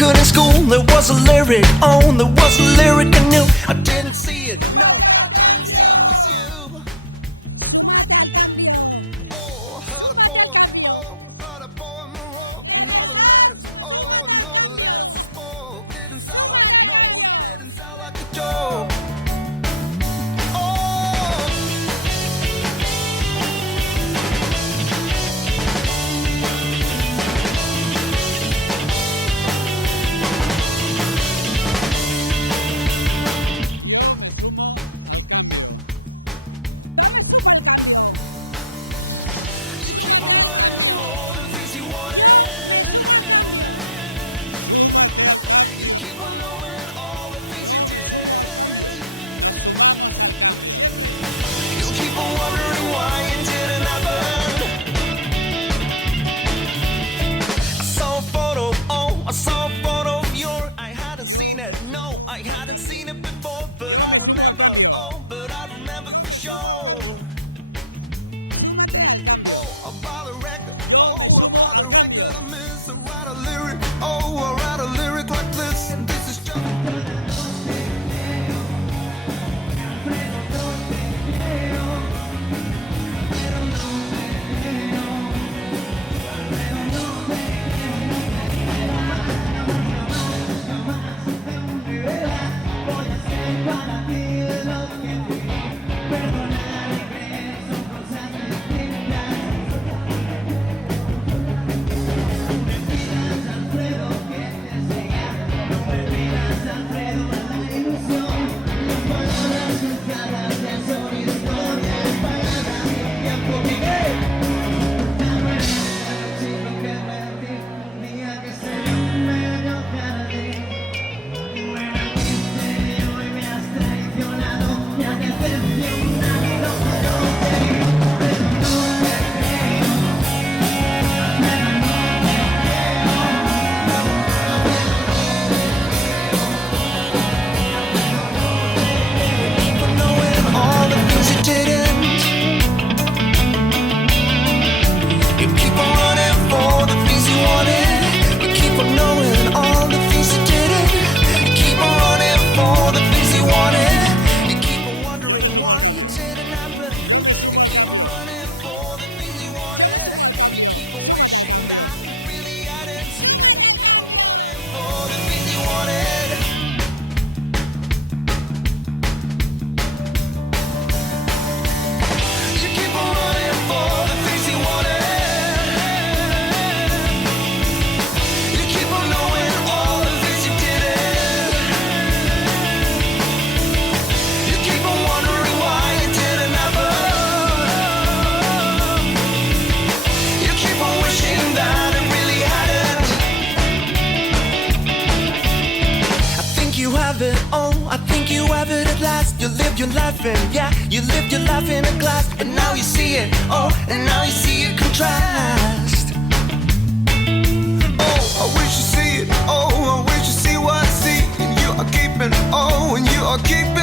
good in school. There was a lyric, oh, there was a lyric I knew. I didn't see it, no, I didn't see it was you. Oh, I heard a poem, oh, heard a poem, oh, and all the letters, oh, and all the letters I spoke didn't sound like, no, they didn't sound like a joke. Your life and yeah, you lived your life in a glass, and now you see it, oh, and now you see it contrast. Oh, I wish you see it, oh, I wish you see what I see, and you are keeping, oh, and you are keeping.